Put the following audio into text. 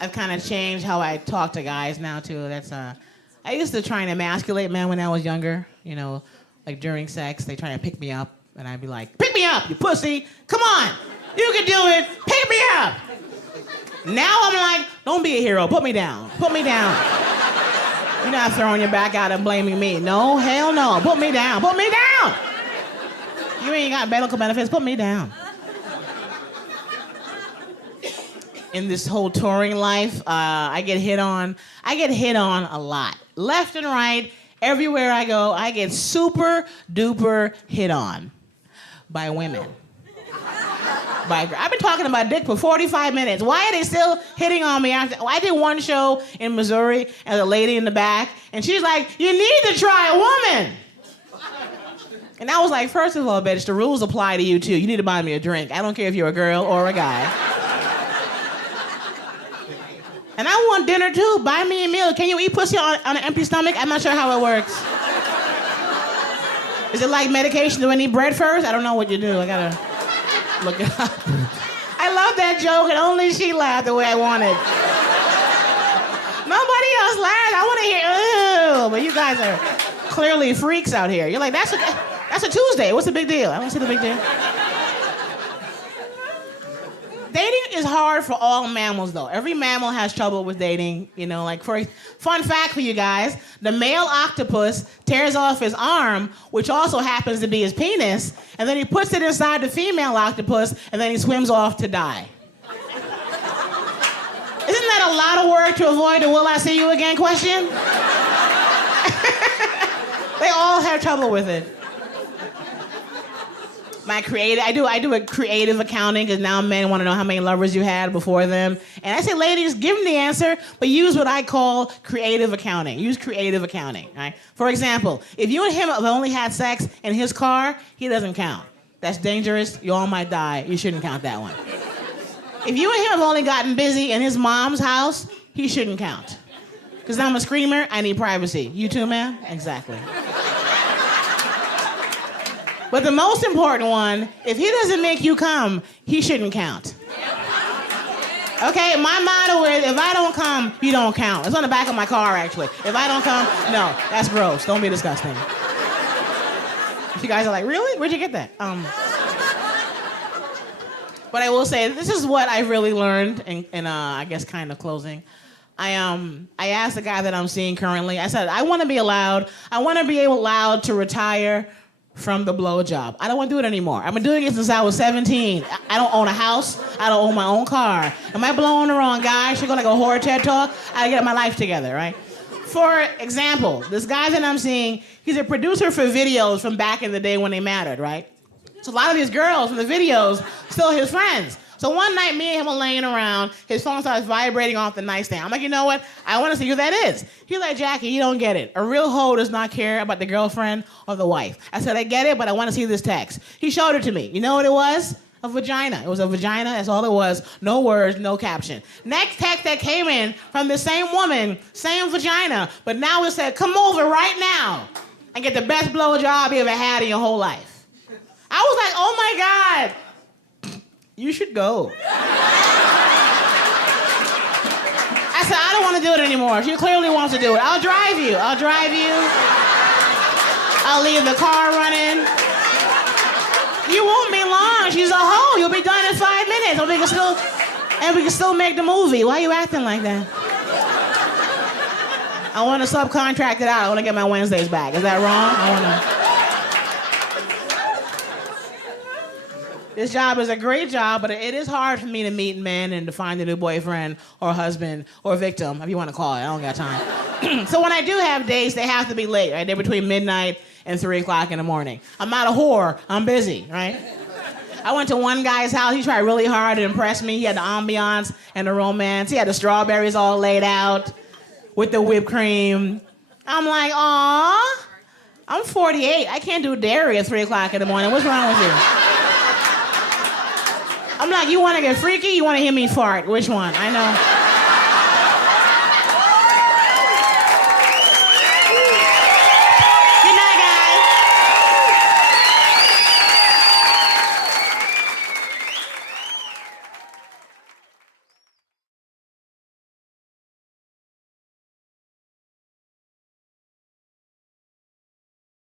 I've kind of changed how I talk to guys now too. I used to try and emasculate men when I was younger. You know, like during sex, they try to pick me up, and I'd be like, "Pick me up, you pussy! Come on, you can do it! Pick me up!" Now I'm like, "Don't be a hero. Put me down. Put me down. You're not throwing your back out and blaming me. No, hell no. Put me down. Put me down. You ain't got medical benefits. Put me down." In this whole touring life, I get hit on. I get hit on a lot, left and right. Everywhere I go, I get super duper hit on by women. I've been talking about dick for 45 minutes. Why are they still hitting on me? I did one show in Missouri as a lady in the back, and she's like, "You need to try a woman." And I was like, first of all, bitch, the rules apply to you too. You need to buy me a drink. I don't care if you're a girl or a guy. And I want dinner too. Buy me a meal. Can you eat pussy on an empty stomach? I'm not sure how it works. Is it like medication? Do I need bread first? I don't know what you do. I gotta look it up. I love that joke, and only she laughed the way I wanted. Nobody else laughed. I want to hear, "Ooh," but you guys are clearly freaks out here. You're like, that's a Tuesday. What's the big deal? I don't see the big deal. Dating is hard for all mammals, though. Every mammal has trouble with dating. You know, like fun fact for you guys, the male octopus tears off his arm, which also happens to be his penis, and then he puts it inside the female octopus, and then he swims off to die. Isn't that a lot of work to avoid the "will I see you again" question? They all have trouble with it. I do a creative accounting, because now men want to know how many lovers you had before them. And I say, ladies, give them the answer, but use what I call creative accounting. Use creative accounting, right? For example, if you and him have only had sex in his car, he doesn't count. That's dangerous. You all might die. You shouldn't count that one. If you and him have only gotten busy in his mom's house, he shouldn't count. Because I'm a screamer, I need privacy. You too, man? Exactly. But the most important one, if he doesn't make you come, he shouldn't count. Okay, my motto is, if I don't come, you don't count. It's on the back of my car, actually. If I don't come, no, that's gross. Don't be disgusting. You guys are like, really? Where'd you get that? But I will say, this is what I really learned in I guess, kind of closing. I asked the guy that I'm seeing currently, I said, I want to be allowed to retire from the blowjob. I don't want to do it anymore. I've been doing it since I was 17. I don't own a house. I don't own my own car. Am I blowing the wrong guy? Should I go like a horror TED talk? I gotta get my life together, right? For example, this guy that I'm seeing, he's a producer for videos from back in the day when they mattered, right? So a lot of these girls from the videos still his friends. So one night, me and him were laying around, his phone starts vibrating off the nightstand. I'm like, you know what? I want to see who that is. He's like, Jackie, you don't get it. A real hoe does not care about the girlfriend or the wife. I said, I get it, but I want to see this text. He showed it to me. You know what it was? A vagina. It was a vagina, that's all it was. No words, no caption. Next text that came in from the same woman, same vagina, but now it said, come over right now and get the best blowjob you ever had in your whole life. I was like, oh my God. You should go. I said, I don't want to do it anymore. She clearly wants to do it. I'll drive you. I'll leave the car running. You won't be long. She's a hoe. You'll be done in 5 minutes. And we can still make the movie. Why are you acting like that? I want to subcontract it out. I want to get my Wednesdays back. Is that wrong? This job is a great job, but it is hard for me to meet men and to find a new boyfriend or husband or victim, if you want to call it. I don't got time. So when I do have dates, they have to be late, right? They're between midnight and 3 o'clock in the morning. I'm not a whore. I'm busy, right? I went to one guy's house. He tried really hard to impress me. He had the ambiance and the romance. He had the strawberries all laid out with the whipped cream. I'm like, aw, I'm 48. I can't do dairy at 3 o'clock in the morning. What's wrong with you? I'm like, you want to get freaky? You want to hear me fart? Which one? I know.